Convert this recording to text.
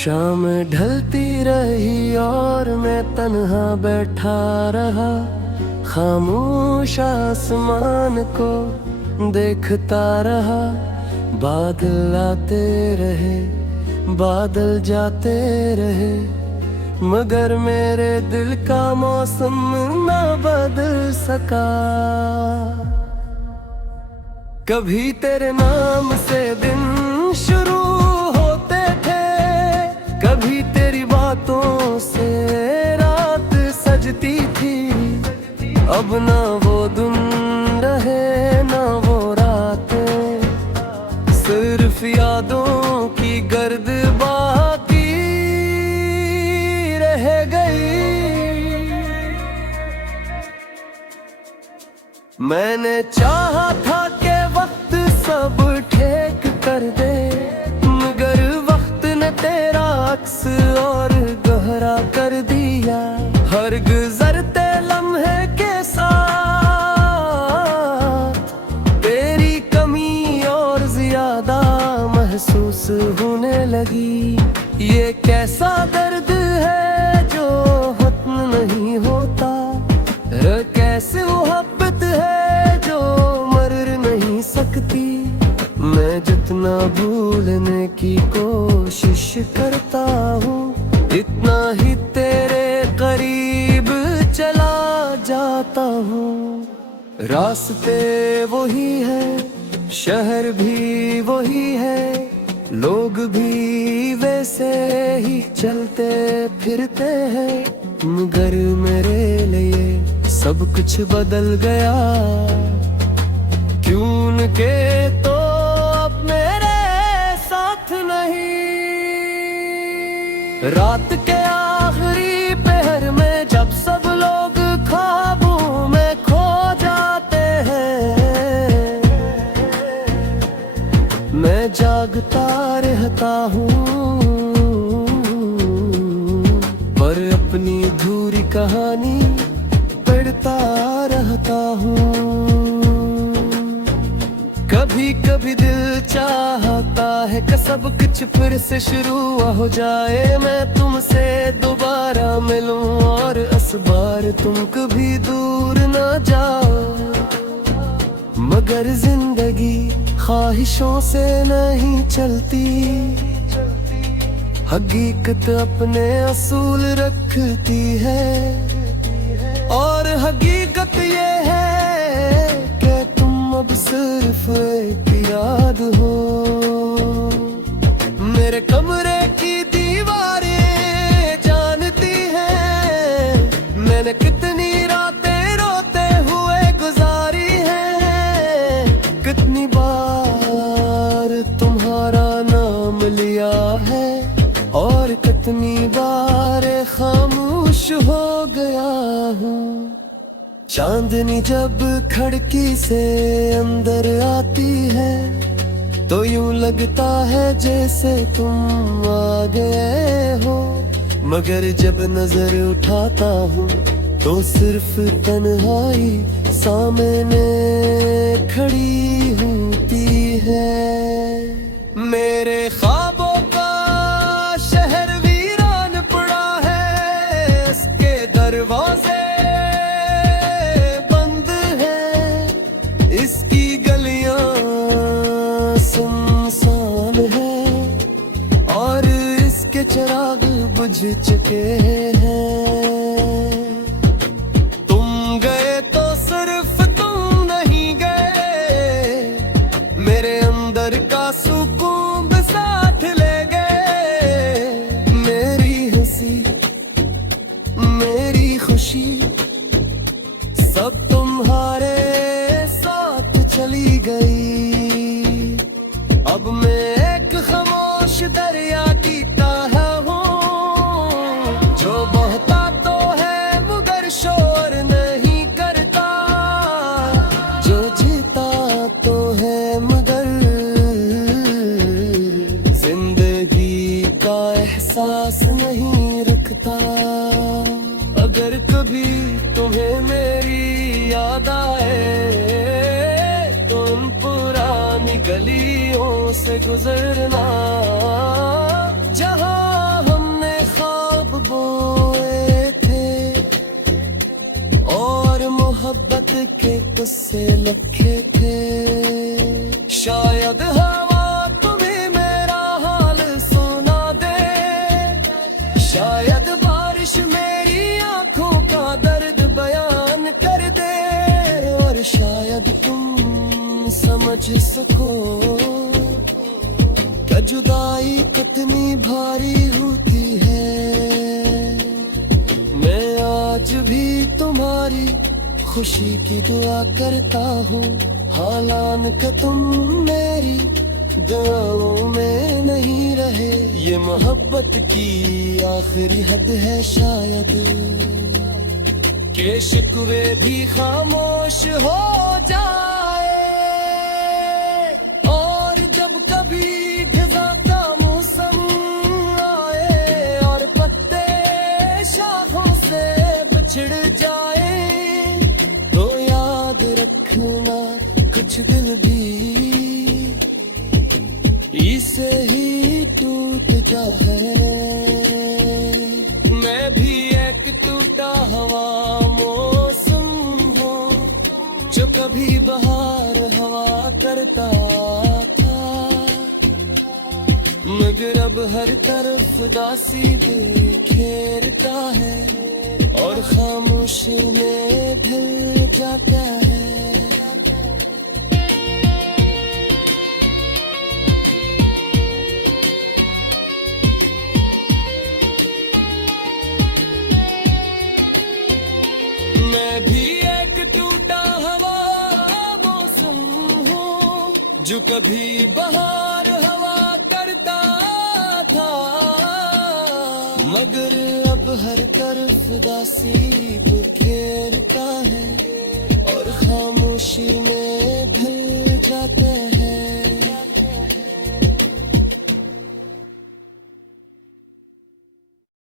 शाम ढलती रही और मैं तन्हा बैठा रहा, खामोश आसमान को देखता रहा। बादल आते रहे, बादल जाते रहे, मगर मेरे दिल का मौसम ना बदल सका। कभी तेरे नाम से दिन शुरू होते थे, कभी तेरी बातों से रात सजती थी। अब ना वो दिन रहे ना वो रातें, सिर्फ यादों की गर्द बाकी रह गई। मैंने चाहा था कि वक्त सब ठीक कर दे, मगर वक्त ने तेरा अक्स और गहरा कर दिया। हर गुजरते लम्हे के साथ तेरी कमी और ज्यादा महसूस होने लगी। ये कैसा दर्द है जो खत्म नहीं होता, कैसे मोहब्बत है जो मर नहीं सकती। मैं जितना भूलने की कोशिश करता हूँ, इतना ही तेरे करीब चला जाता हूँ। रास्ते वही है, शहर भी वही है, लोग भी वैसे ही चलते फिरते हैं, मगर मेरे लिए सब कुछ बदल गया। क्यों के तो अब मेरे साथ नहीं। रात के आखिरी पहर में जब सब लोग ख्वाबों में खो जाते हैं, मैं जागता रहता हूँ, पर अपनी अधूरी कहानी पढ़ता रहता हूँ। कभी कभी दिल चाहता है कि सब कुछ फिर से शुरू हो जाए, मैं तुमसे दोबारा मिलूं और इस बार तुम कभी दूर ना जाओ। मगर जिंदगी ख्वाहिशों से नहीं चलती, हकीकत अपने असूल रखती है। और हकीकत ये है कि तुम अब सिर्फ एक याद हो। मेरे कमरे की दीवारें जानती हैं मैंने कितनी रातें रोते हुए गुजारी हैं, कितनी बार तुम्हारा नाम लिया है और कितनी बार खामोश हो गया हूँ। चांदनी जब खिड़की से अंदर आती है तो यूं लगता है जैसे तुम आ गए हो, मगर जब नजर उठाता हूँ तो सिर्फ तन्हाई सामने खड़ी होती है। मेरे ख्वाबों का शहर वीरान पड़ा है, इसके दरवाजे बंद हैं, इसकी गलियां सुनसान हैं और इसके चिराग बुझ चुके हैं। तुम गए तो सिर्फ तुम नहीं गए, मेरे अंदर का सुकून भी साथ ले गए। मेरी हंसी मेरी खुशी सब तुम्हारे साथ चली गई। अब मैं एक खामोश दरिया की तरह हूँ, जो बहता तो है मगर शोर नहीं करता, जो जीता तो है मगर जिंदगी का एहसास नहीं रखता। अगर कभी तुम्हें मेरी याद आए तो उन पुरानी गलियों से गुजरना जहाँ मोहब्बत के किस्से लिखे थे। शायद हवा तुम्हें मेरा हाल सुना दे, शायद बारिश मेरी आंखों का दर्द बयान कर दे, और शायद तुम समझ सको कि जुदाई कितनी भारी होती है। मैं आज भी तुम्हारी खुशी की दुआ करता हूँ, हालांकि तुम मेरी दुआओं में नहीं रहे। ये मोहब्बत की आखिरी हद है शायद, के शिकवे भी खामोश हो जाए। और जब कभी खिज़ा का मौसम आए और पत्ते शाखों से बिछड़ जाए, तो याद रखना कुछ दिल भी इसे ही टूट जाए। मैं भी एक टूटा हुआ मौसम हूँ, जो कभी बहार हवा करता था, मगर अब हर तरफ दासी बिखेरता है, और खामोशी में ढल जाता है। मैं भी एक टूटा हुआ मौसम हूँ, जो कभी बहार हवा करता था, मगर अब हर तरफ दासी बिखेरता है, और खामोशी में ढल जाता है।